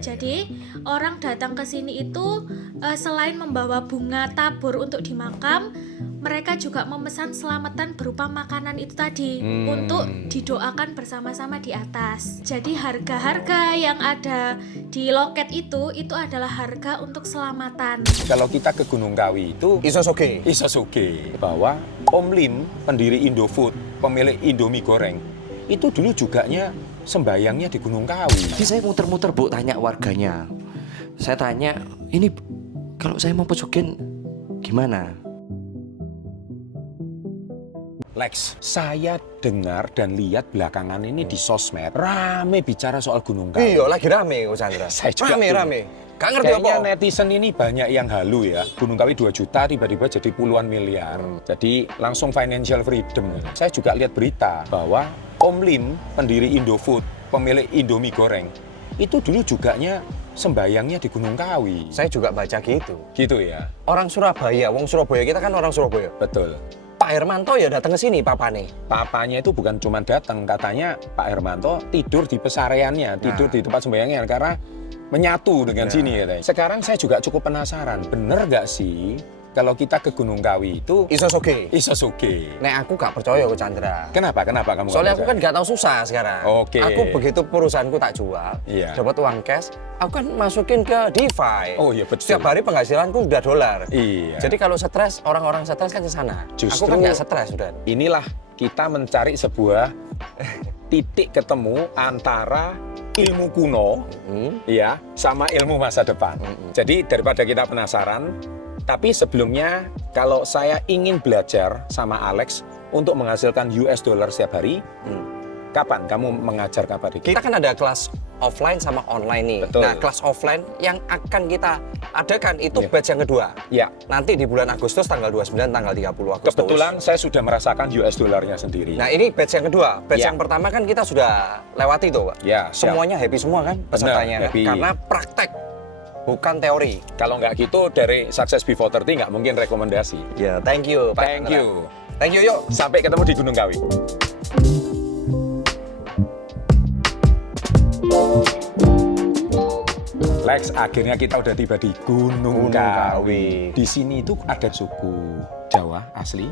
Jadi orang datang ke sini itu selain membawa bunga tabur untuk di makam, mereka juga memesan selamatan berupa makanan itu tadi untuk didoakan bersama-sama di atas. Jadi harga-harga yang ada di loket itu adalah harga untuk selamatan. Kalau kita ke Gunung Kawi itu Isosoge bahwa Om Lim, pendiri Indofood, pemilik Indomie goreng, itu dulu juganya sembayangnya di Gunung Kawi. Jadi saya muter-muter Bu, tanya warganya. Saya tanya, ini kalau saya mau pesugihan gimana? Lex, saya dengar dan lihat belakangan ini di sosmed rame bicara soal Gunung Kawi. Iya, lagi rame Ko Chandra. Saya juga Rame. Gak ngerti Kayaknya apa. netizen ini banyak yang halu ya. Gunung Kawi 2 juta tiba-tiba jadi puluhan miliar. Jadi langsung financial freedom. Saya juga lihat berita bahwa Om Lim, pendiri Indofood, pemilik Indomie goreng, itu dulu juganya sembayangnya di Gunung Kawi. Saya juga baca gitu. Gitu ya? Orang Surabaya, wong Surabaya, kita kan orang Surabaya. Betul. Pak Hermanto ya datang ke sini papane. Papanya itu bukan cuma datang, katanya Pak Hermanto tidur di pesareannya, tidur di tempat sembayangnya karena menyatu dengan sini katanya. Sekarang saya juga cukup penasaran, bener nggak sih kalau kita ke Gunung Kawi itu Isosoge? Nek aku gak percaya Ko Chandra. Kenapa kamu nggak Soalnya aku percaya? kan gak tahu susah sekarang. Oke. Aku begitu perusahaanku tak jual, Iya. dapat uang cash, aku kan masukin ke DeFi. Oh iya betul. Setiap hari penghasilanku udah dolar. Iya. Jadi kalau stres, orang-orang stres kan ke sana. Justru Aku kan gak stres udah. inilah kita mencari sebuah titik ketemu antara ilmu kuno ya sama ilmu masa depan. Jadi daripada kita penasaran, tapi sebelumnya kalau saya ingin belajar sama Alex untuk menghasilkan US dollar setiap hari, kapan kamu mengajar kapan itu? Kita kan ada kelas offline sama online nih. Betul. Nah, kelas offline yang akan kita adakan itu Iya. batch yang kedua. Ya, Nanti di bulan Agustus tanggal 29, tanggal 30 Agustus. kebetulan saya sudah merasakan US dollarnya sendiri. Nah, ini batch yang kedua. Batch Ya. yang pertama kan kita sudah lewati tuh, Pak. Ya, siap. Semuanya happy semua kan pesertanya. happy. Karena praktek, bukan teori. Kalau nggak gitu dari Success Before 30 nggak mungkin rekomendasi. Ya, thank you, Pak. Thank Chandra. you. Thank you, yuk. Sampai ketemu di Gunung Kawi. Lex, akhirnya kita udah tiba di Gunung Kawi. Di sini itu ada suku Jawa asli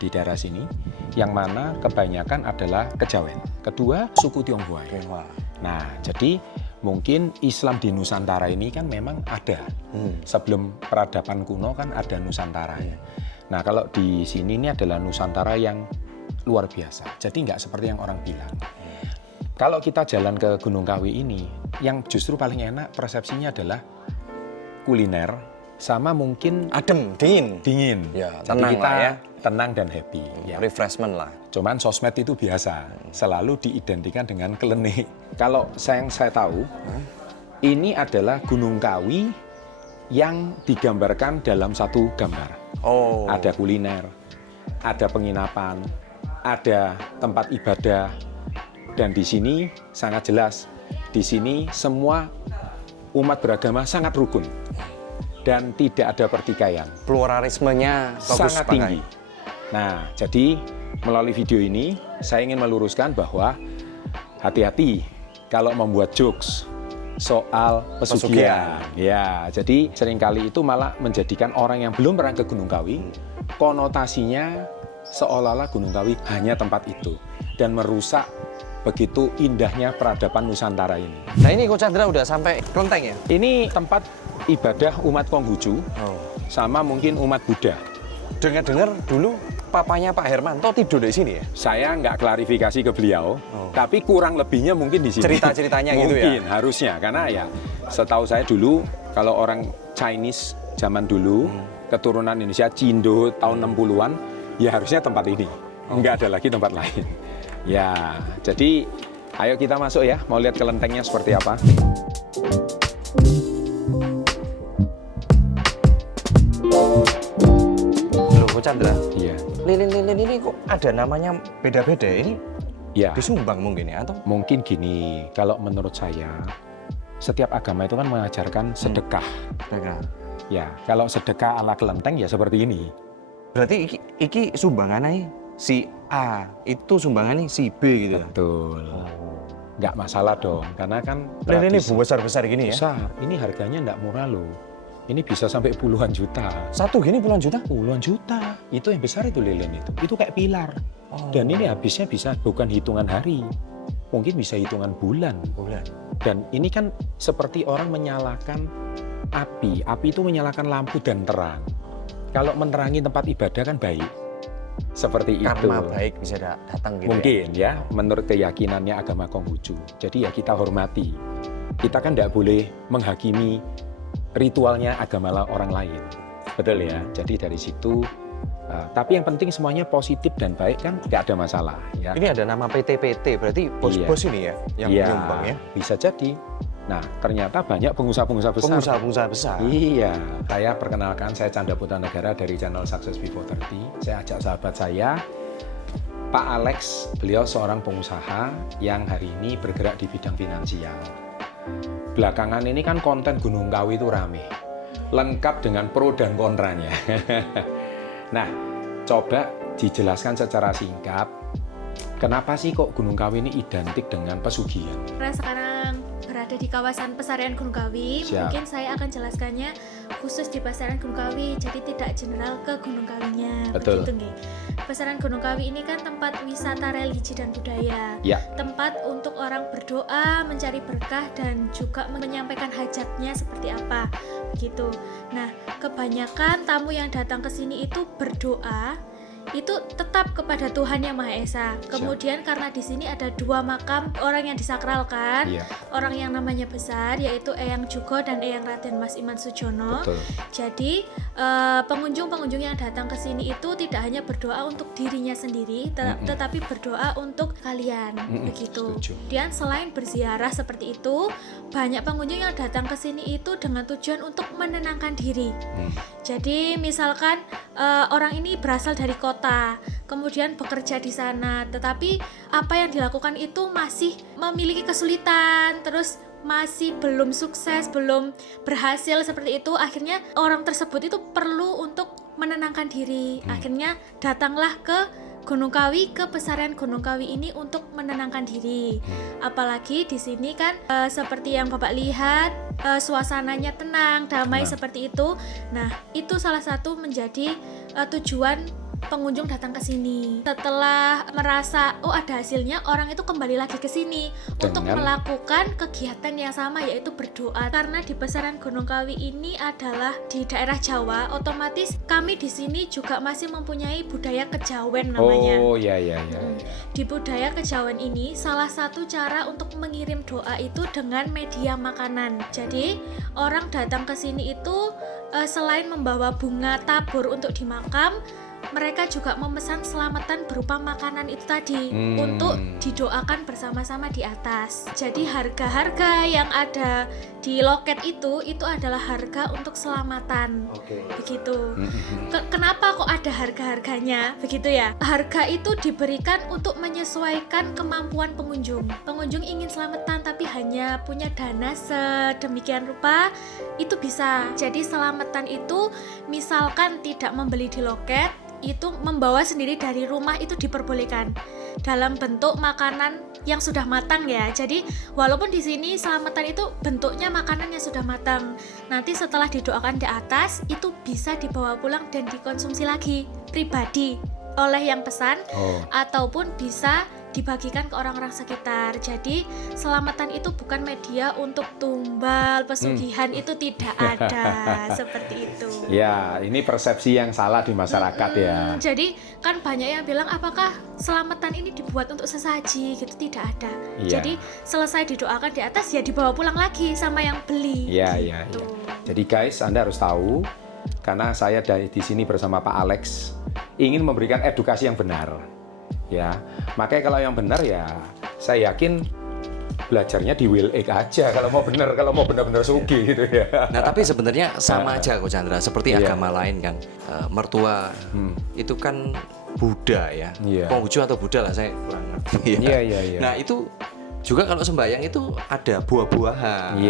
di daerah sini, yang mana kebanyakan adalah Kejawen. Kedua, suku Tionghoa. Nah, jadi mungkin Islam di Nusantara ini kan memang ada. Sebelum peradaban kuno kan ada Nusantaranya. Nah, kalau di sini ini adalah Nusantara yang luar biasa. Jadi nggak seperti yang orang bilang. Kalau kita jalan ke Gunung Kawi ini, yang justru paling enak persepsinya adalah kuliner sama mungkin Adem, dingin. dingin. Ya, Jadi tenang kita lah ya. tenang dan happy. Ya. Refreshment lah. Cuman sosmed itu biasa, selalu diidentikan dengan klenik. Kalau yang saya tahu, ini adalah Gunung Kawi yang digambarkan dalam satu gambar. Oh. Ada kuliner, ada penginapan, ada tempat ibadah, dan di sini sangat jelas, di sini semua umat beragama sangat rukun dan tidak ada pertikaian. Pluralismenya bagus Sangat banget. tinggi. Nah, jadi melalui video ini saya ingin meluruskan bahwa hati-hati kalau membuat jokes soal pesugihan. Ya, jadi seringkali itu malah menjadikan orang yang belum pernah ke Gunung Kawi, konotasinya seolah-olah Gunung Kawi hanya tempat itu dan merusak begitu indahnya peradaban Nusantara ini. Nah, ini Ko Chandra udah sampai Kelenteng ya? Ini tempat ibadah umat Konghucu sama mungkin umat Buddha. Dengar-dengar dulu papanya Pak Hermanto tidur di sini ya? Saya nggak klarifikasi ke beliau, tapi kurang lebihnya mungkin di sini. Cerita-ceritanya gitu ya? Mungkin, harusnya. Karena ya setahu saya dulu, kalau orang Chinese zaman dulu, keturunan Indonesia, Cindo tahun 60-an, ya harusnya tempat ini. Nggak ada lagi tempat lain. Ya, jadi ayo kita masuk ya, mau lihat kelentengnya seperti apa. Loh, Ko Chandra, Iya. lilin-lilin ini kok ada namanya beda-beda ini? Ya, Di Sumbang mungkin ya? Atau? mungkin gini, kalau menurut saya, setiap agama itu kan mengajarkan sedekah. Ya, kalau sedekah ala kelenteng ya seperti ini. Berarti iki sumbangannya si A, itu sumbangannya si B gitu ya? Betul. nggak masalah dong, karena kan Lele ini tradisi besar-besar gini ya. besar. Ini harganya nggak murah loh. Ini bisa sampai puluhan juta. Satu gini puluhan juta? Puluhan juta. Itu yang besar itu lilin itu. Itu kayak pilar. Oh. Dan ini habisnya bisa bukan hitungan hari. Mungkin bisa hitungan bulan. Bulan. Dan ini kan seperti orang menyalakan api. Api itu menyalakan lampu dan terang. Kalau menerangi tempat ibadah kan baik. Seperti itu. Karma baik bisa datang gitu. Mungkin ya, menurut keyakinannya agama Konghucu. Jadi ya kita hormati. Kita kan tidak boleh menghakimi ritualnya agama orang lain. Betul ya? Jadi dari situ, tapi yang penting semuanya positif dan baik kan nggak ada masalah. Ya. Ini ada nama PT-PT, berarti bos-bos ini ya yang menyumbang ya? Bisa jadi. Nah, ternyata banyak pengusaha-pengusaha besar. Pengusaha-pengusaha besar. Iya, saya perkenalkan, saya Canda Putra Negara dari channel Success Before 30. Saya ajak sahabat saya, Pak Alex. Beliau seorang pengusaha yang hari ini bergerak di bidang finansial. Belakangan ini kan konten Gunung Kawi itu rame, lengkap dengan pro dan kontranya. Nah, coba dijelaskan secara singkat, kenapa sih kok Gunung Kawi ini identik dengan pesugihan? Karena sekarang berada di kawasan Pasarian Gunung Kawi, Siap. mungkin saya akan jelaskannya khusus di Pasarian Gunung Kawi, jadi tidak general ke Gunung Kawinya. Betul. Begitu nggih. Pasarian Gunung Kawi ini kan tempat wisata religi dan budaya. Ya. Tempat untuk orang berdoa, mencari berkah dan juga menyampaikan hajatnya seperti apa. Begitu. Nah, kebanyakan tamu yang datang ke sini itu berdoa itu tetap kepada Tuhan Yang Maha Esa. Kemudian karena di sini ada 2 makam orang yang disakralkan, Iya, orang yang namanya besar yaitu Eyang Jugo dan Eyang Raden Mas Iman Sujono. betul. Jadi pengunjung-pengunjung yang datang ke sini itu tidak hanya berdoa untuk dirinya sendiri, tetapi berdoa untuk kalian, begitu. Setuju. Dan selain berziarah seperti itu, banyak pengunjung yang datang ke sini itu dengan tujuan untuk menenangkan diri. Jadi misalkan orang ini berasal dari kota, kemudian bekerja di sana, tetapi apa yang dilakukan itu masih memiliki kesulitan, terus masih belum sukses, belum berhasil seperti itu. Akhirnya orang tersebut itu perlu untuk menenangkan diri. Akhirnya datanglah ke Gunung Kawi, ke Pesarian Gunung Kawi ini untuk menenangkan diri. Apalagi di sini kan seperti yang Bapak lihat, suasananya tenang, damai seperti itu. Nah, itu salah satu menjadi tujuan pengunjung datang ke sini. Setelah merasa ada hasilnya, orang itu kembali lagi ke sini untuk melakukan kegiatan yang sama, yaitu berdoa. Karena di Pesarian Gunung Kawi ini adalah di daerah Jawa, otomatis kami di sini juga masih mempunyai budaya kejawen namanya. Oh, ya. Di budaya kejawen ini salah satu cara untuk mengirim doa itu dengan media makanan. Jadi orang datang ke sini itu selain membawa bunga tabur untuk di makam, mereka juga memesan selamatan berupa makanan itu tadi untuk didoakan bersama-sama di atas. Jadi harga-harga yang ada di loket itu adalah harga untuk selamatan. Begitu. Kenapa kok ada harga-harganya? Begitu ya. Harga itu diberikan untuk menyesuaikan kemampuan pengunjung. Pengunjung ingin selamatan tapi hanya punya dana sedemikian rupa, itu bisa. Jadi selamatan itu misalkan tidak membeli di loket, itu membawa sendiri dari rumah itu diperbolehkan dalam bentuk makanan yang sudah matang ya. Jadi walaupun di sini selamatan itu bentuknya makanan yang sudah matang, nanti setelah didoakan di atas itu bisa dibawa pulang dan dikonsumsi lagi pribadi oleh yang pesan, ataupun bisa dibagikan ke orang-orang sekitar. Jadi selamatan itu bukan media untuk tumbal, pesugihan, itu tidak ada seperti itu. Ya, ini persepsi yang salah di masyarakat ya. Jadi kan banyak yang bilang apakah selamatan ini dibuat untuk sesaji gitu, tidak ada. Iya. Jadi selesai didoakan di atas ya dibawa pulang lagi sama yang beli. Iya. Jadi guys, Anda harus tahu, karena saya di sini bersama Pak Alex ingin memberikan edukasi yang benar. Ya, makanya kalau yang benar ya saya yakin belajarnya di Will Egg aja kalau mau benar-benar sugi gitu ya. Nah, tapi sebenarnya sama aja kok Chandra, seperti agama lain kan. Mertua itu kan Buddha ya. Konghucu atau Buddha lah, saya kurang ngerti. Iya. Nah, itu juga kalau sembahyang itu ada buah-buahan,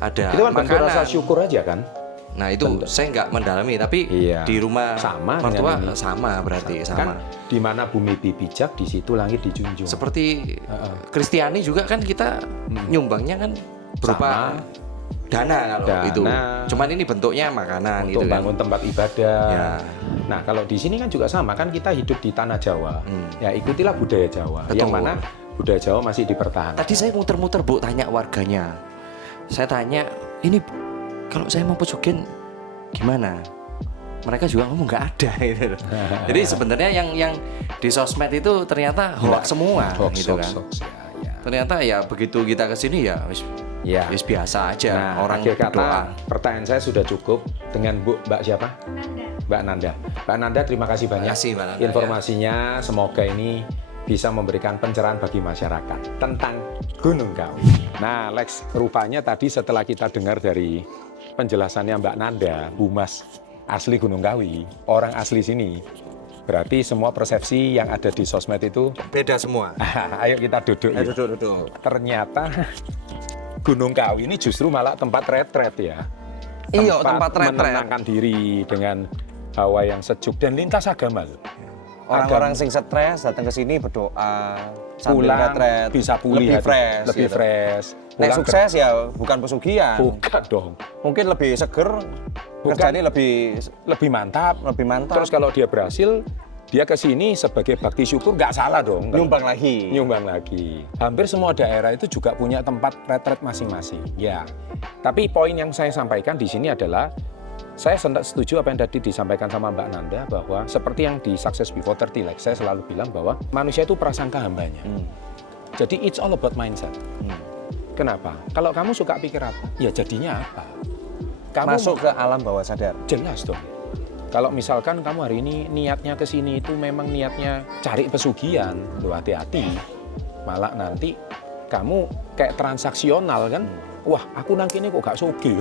ada Itu kan bentuk makanan. rasa syukur aja kan. Nah itu saya nggak mendalami, tapi Iya. di rumah Sama mertua dengan ini. sama berarti sama. Kan di mana bumi bijak, di situ langit dijunjung. Seperti Kristiani juga kan kita nyumbangnya kan berupa dana kalau Dana. itu. Cuman ini bentuknya makanan untuk gitu kan. bangun tempat ibadah. Ya. Nah, kalau di sini kan juga sama, kan kita hidup di tanah Jawa. Ya, ikutilah budaya Jawa. Betul. Yang mana budaya Jawa masih dipertahankan. Tadi saya muter-muter Bu tanya warganya. Saya tanya, ini kalau saya mau pesugihan gimana? Mereka juga ngomong nggak ada gitu loh. Jadi sebenarnya yang di sosmed itu ternyata hoax semua gitu kan. Ya. Ternyata ya begitu kita ke sini ya wis biasa aja Nah, orang akhir kata, berdoa. pertanyaan saya sudah cukup dengan Mbak siapa? Nanda. Mbak Nanda. Mbak Nanda, terima kasih banyak Terima kasih, Mbak Nanda, informasinya. Semoga ini bisa memberikan pencerahan bagi masyarakat tentang Gunung Kawi. Nah, Lex, rupanya tadi setelah kita dengar dari penjelasannya Mbak Nanda, Humas asli Gunung Kawi, orang asli sini, berarti semua persepsi yang ada di sosmed itu Beda semua. ayo kita duduk. ya. Duduk. Ternyata Gunung Kawi ini justru malah tempat retret ya. Iya, tempat retret. Menenangkan diri dengan hawa yang sejuk dan lintas agama loh. Orang-orang sing stres datang ke sini berdoa sambil Pulang retret, bisa pulih lebih hati, fresh. lebih gitu. fresh. Nek Pulang sukses ya bukan pesugihan. bukan dong, Mungkin lebih seger, kerjanya lebih mantap. lebih mantap. Terus kalau dia berhasil, dia ke sini sebagai bakti syukur, nggak salah dong. nyumbang lagi. Nyumbang lagi. Hampir semua daerah itu juga punya tempat retret masing-masing. Ya. Tapi poin yang saya sampaikan di sini adalah saya setuju apa yang tadi disampaikan sama Mbak Nanda bahwa seperti yang di Success Before 30 Lex, saya selalu bilang bahwa manusia itu prasangka hambanya. Jadi it's all about mindset. Kenapa? Kalau kamu suka pikir apa, ya jadinya apa? Kamu Masuk ke alam bawah sadar. jelas dong. Kalau misalkan kamu hari ini niatnya ke sini itu memang niatnya cari pesugihan, lo hati-hati. Malah nanti kamu kayak transaksional kan. Wah, aku nang kene kok gak sugih.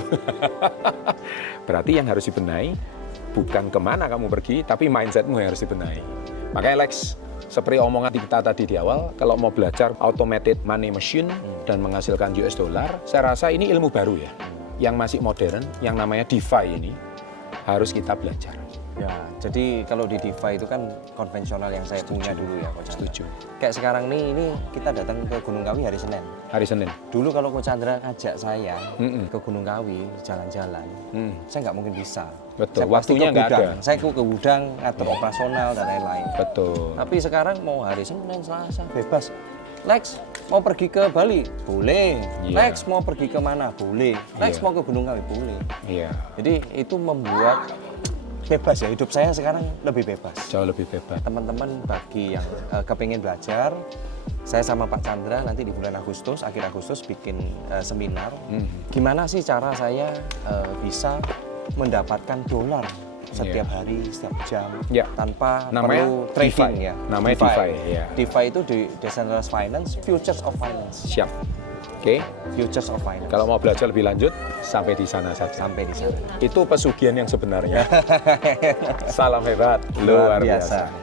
Berarti yang harus dibenahi bukan kemana kamu pergi, tapi mindsetmu yang harus dibenahi. Makanya Lex, seperti omongan kita tadi di awal, kalau mau belajar automated money machine dan menghasilkan US dollar, saya rasa ini ilmu baru ya, yang masih modern, yang namanya DeFi ini harus kita belajar. Ya, jadi kalau di DeFi itu kan konvensional yang saya punya dulu ya, Coach Chandra. Setuju. Kayak sekarang nih, ini kita datang ke Gunung Kawi hari Senin. Hari Senin. Dulu kalau Coach Chandra ngajak saya ke Gunung Kawi jalan-jalan, saya nggak mungkin bisa. Betul, Saya pasti waktunya ke nggak gudang. ada. Saya ke gudang, ngatur operasional dan lain-lain. Betul. Tapi sekarang mau hari Senin, Selasa, bebas. Lex, mau pergi ke Bali? Boleh. Iya. Lex, mau pergi ke mana? Boleh. Lex, Iya. mau ke Gunung Kawi? Boleh. Iya, Jadi itu membuat bebas ya, hidup saya sekarang lebih bebas. jauh lebih bebas. Teman-teman bagi yang kepingin belajar, saya sama Pak Chandra nanti di bulan Agustus, akhir Agustus bikin seminar. Gimana sih cara saya bisa mendapatkan dolar setiap hari, setiap jam, Ya. tanpa Namanya perlu trading DeFi. ya. Namanya DeFi, ya. DeFi itu di Decentralized Finance, Futures of Finance. Siap. Oke. Futures of Finance. Kalau mau belajar lebih lanjut, sampai di sana saja. Sampai di sana. Itu pesugihan yang sebenarnya. Salam hebat, luar biasa.